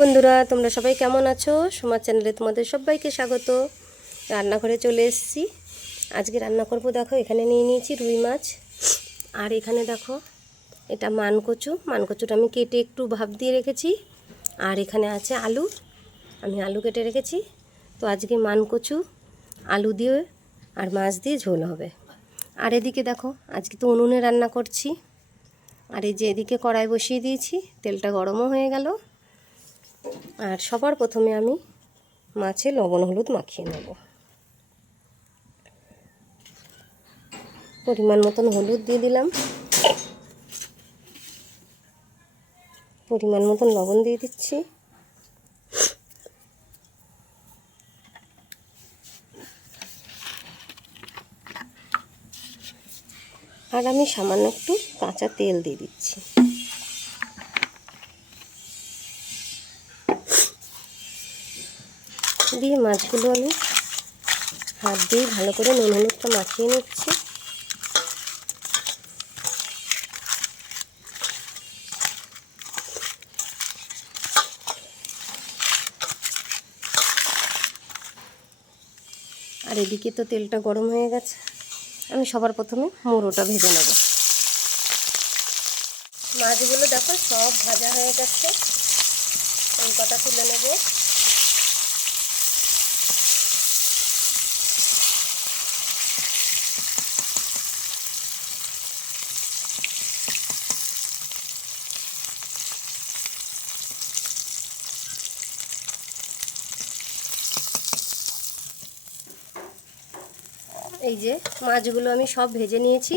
বন্ধুরা, তোমরা সবাই কেমন আছো? সোমার চ্যানেলে তোমাদের সবাইকে স্বাগত। রান্নাঘরে চলে এসেছি। আজকে রান্না করব, দেখো, এখানে নিয়ে নিয়েছি রুই মাছ। আর এখানে দেখো, এটা মানকচু। মানকচুটা আমি কেটে একটু ভাব দিয়ে রেখেছি। আর এখানে আছে আলু। আমি আলু কেটে রেখেছি। তো আজকে মানকচু, আলু দিয়ে আর মাছ দিয়ে ঝোল হবে। আর এদিকে দেখো, আজকে তো উনুনে রান্না করছি। আর এই যে এদিকে কড়াই বসিয়ে দিয়েছি, তেলটা গরমও হয়ে গেল। আর সবার প্রথমে আমি মাছে লবণ হলুদ মাখিয়ে নেব। পরিমাণ মতন হলুদ দিয়ে দিলাম। পরিমাণ মতন লবণ দিয়ে দিচ্ছি। আর আমি সামান্য একটু কাঁচা তেল দিয়ে দিচ্ছি। দিয়ে মাছগুলো আমি হাত দিয়ে ভালো করে নুন হলুদটা মাখিয়ে নিচ্ছি। আর এদিকে তো তেলটা গরম হয়ে গেছে। আমি সবার প্রথমে মুড়োটা ভেজে নেব। মাছগুলো দেখো সব ভাজা হয়ে গেছে। ওই কটা তুলে নেব। এই যে মাছগুলো আমি সব ভেজে নিয়েছি।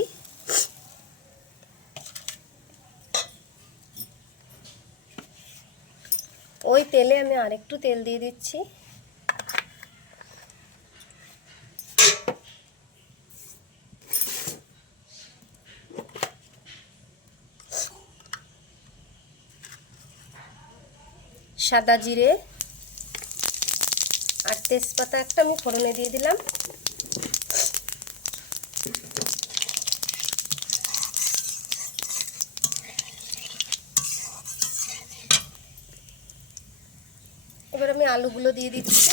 ওই তেলে আমি আরেকটু তেল দিয়ে দিচ্ছি। সাদা জিরে আর তেজপাতা একটা আমি ফোড়নে দিয়ে দিলাম। এবার আমি আলুগুলো দিয়ে দিচ্ছি।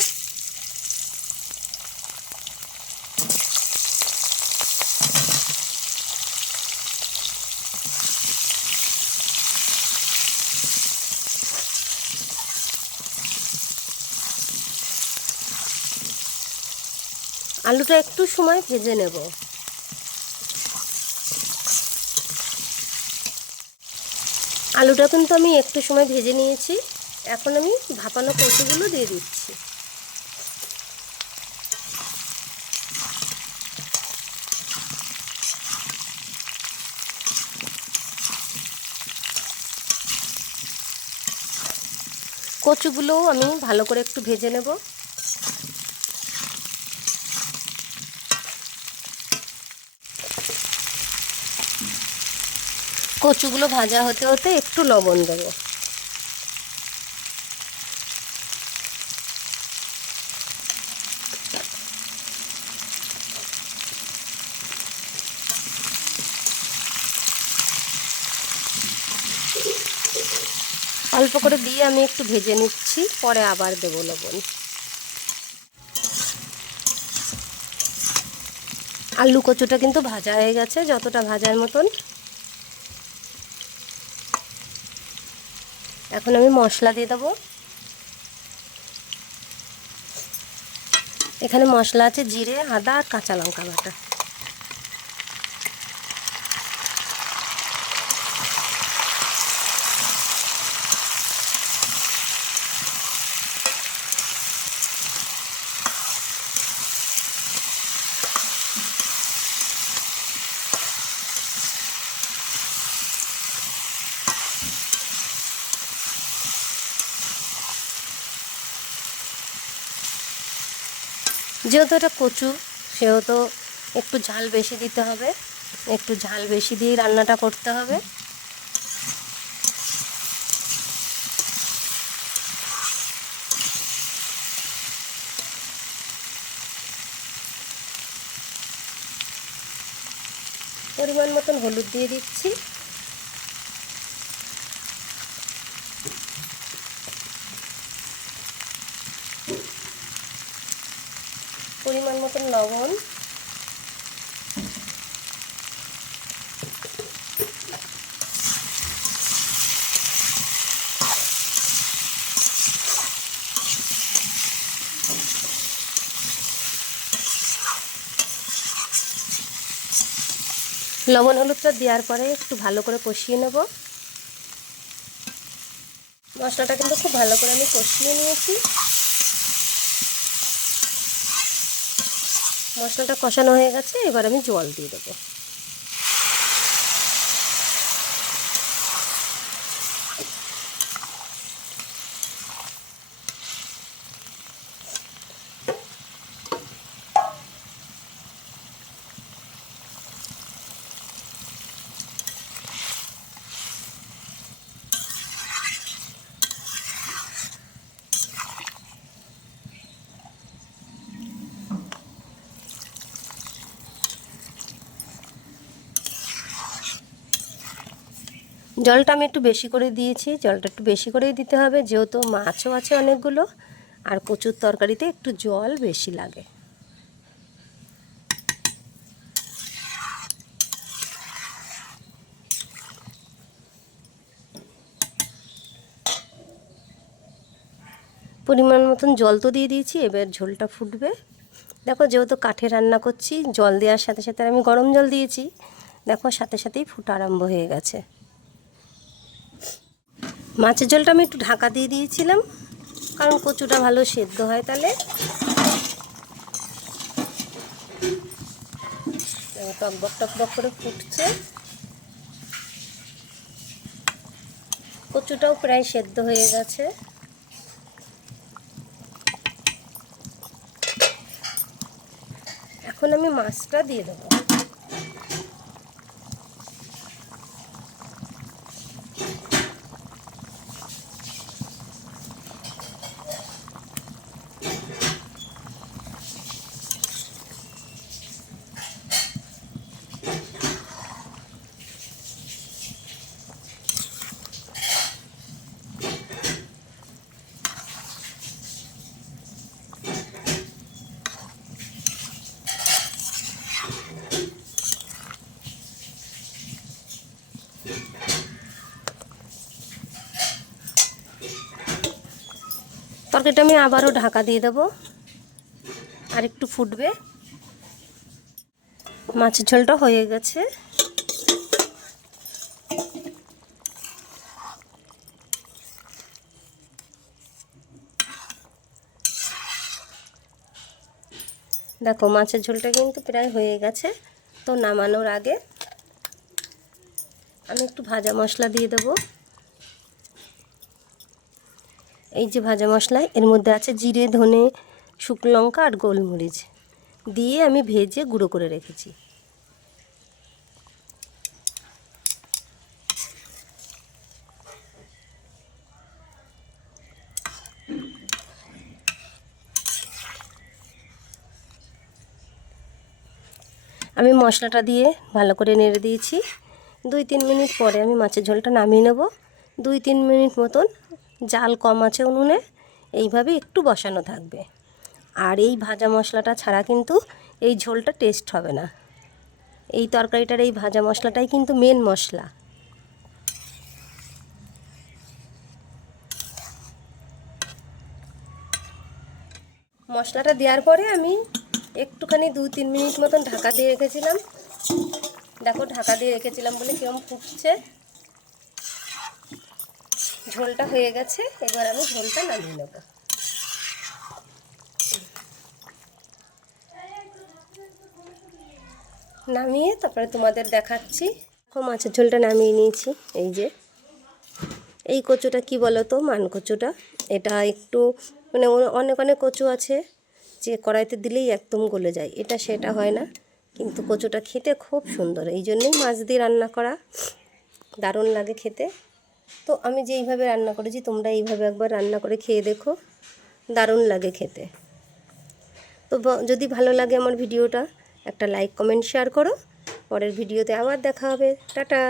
আলুটা একটু সময় ভেজে নেব। আলুটা কিন্তু আমি একটু সময় ভেজে নিয়েছি। এখন আমি ভাপানো কচুগুলো দিয়ে দিচ্ছি। কচুগুলোও আমি ভালো করে একটু ভেজে নেব। কচুগুলো ভাজা হতে হতে একটু লবণ দেবো। অল্প করে দিয়ে আমি একটু ভেজে নিচ্ছি, পরে আবার দেবো লবণ। আলু কচুটা কিন্তু ভাজা হয়ে গেছে, যতটা ভাজার মতন। এখন আমি মশলা দিয়ে দেবো। এখানে মশলা আছে জিরে, আদা আর কাঁচা লঙ্কা বাটা। যেহেতু এটা কচু, সেহেতু একটু ঝাল বেশি দিতে হবে। একটু ঝাল বেশি দিয়েই রান্নাটা করতে হবে। পরিমাণ মতন হলুদ দিয়ে দিচ্ছি। পরিমাণ মতন লবণ। লবণ হলুদটা দেওয়ার পরে একটু ভালো করে কষিয়ে নেব। মশলাটা কিন্তু খুব ভালো করে আমি কষিয়ে নিয়েছি। মশলাটা কষানো হয়ে গেছে এবার আমি জল দিয়ে দেবো। জলটা আমি একটু বেশি করে দিয়েছি, জলটা একটু বেশি করেই দিতে হবে। যেহেতু মাছও আছে অনেকগুলো, আর কচুর তরকারিতে একটু জল বেশি লাগে। পরিমাণ মতন জল তো দিয়ে দিয়েছি, এবার ঝোলটা ফুটবে। দেখো যেহেতু কাঠে রান্না করছি, জল দেওয়ার সাথে সাথে আমি গরম জল দিয়েছি, দেখো সাথে সাথেই ফুটা আরম্ভ হয়ে গেছে। মাছের ঝোলটা আমি একটু ঢাকা দিয়ে দিয়েছিলাম, কারণ কচুটা ভালো সেদ্ধ হয় তাহলে। টকবক টকবক করে ফুটছে। কচুটাও প্রায় সেদ্ধ হয়ে গেছে। এখন আমি মাছটা দিয়ে দেবো। তরকারিটা আমি আবারও ঢাকা দিয়ে দেবো। আর একটু ফুটবে। মাছের ঝোলটা হয়ে গেছে। দেখো, মাছের ঝোলটা কিন্তু প্রায় হয়ে গেছে। তো নামানোর আগে আমি একটু ভাজা মশলা দিয়ে দেবো। এই যে ভাজা মশলা, এর মধ্যে আছে জিরে, ধনে, শুকনো লঙ্কা আর গোলমরিচ। দিয়ে আমি ভেজে গুঁড়ো করে রেখেছি। আমি মশলাটা দিয়ে ভালো করে নেড়ে দিয়েছি। দুই তিন মিনিট পরে আমি মাছের ঝোলটা নামিয়ে নেব। দুই তিন মিনিট মতন জাল কম আছে উনুনে, এইভাবে একটু বসানো থাকবে। আর এই ভাজা মশলাটা ছাড়া কিন্তু এই ঝোলটা টেস্ট হবে না। এই তরকারিটার এই ভাজা মশলাটাই কিন্তু মেন মশলা। মশলাটা দেওয়ার পরে আমি একটুখানি দু তিন মিনিট মতন ঢাকা দিয়ে রেখেছিলাম। দেখো ঢাকা দিয়ে রেখেছিলাম বলে কেমন ফুটছে। ঝোলটা হয়ে গেছে, এবার আমি ঝোলটা নামিয়ে নেব। নামিয়ে তারপরে তোমাদের দেখাচ্ছি। দেখো, মাছের ঝোলটা নামিয়ে নিয়েছি, এই যে। এই কচুটা কি বলো তো মান কচুটা? এটা একটু মানে অনেক অনেক কচু আছে, যে কড়াইতে দিলেই একদম গলে যায়। এটা সেটা হয় না, কিন্তু কচুটা খেতে খুব সুন্দর। এই জন্যই মাছ দিয়ে রান্না করা দারুণ লাগে খেতে। তো আমি যেইভাবে রান্না করেছি, তোমরা এইভাবে একবার রান্না করে খেয়ে দেখো। দারুণ লাগে খেতে। তো যদি ভালো লাগে আমার ভিডিওটা, একটা লাইক, কমেন্ট, শেয়ার করো। পরের ভিডিওতে আবার দেখা হবে। টাটা!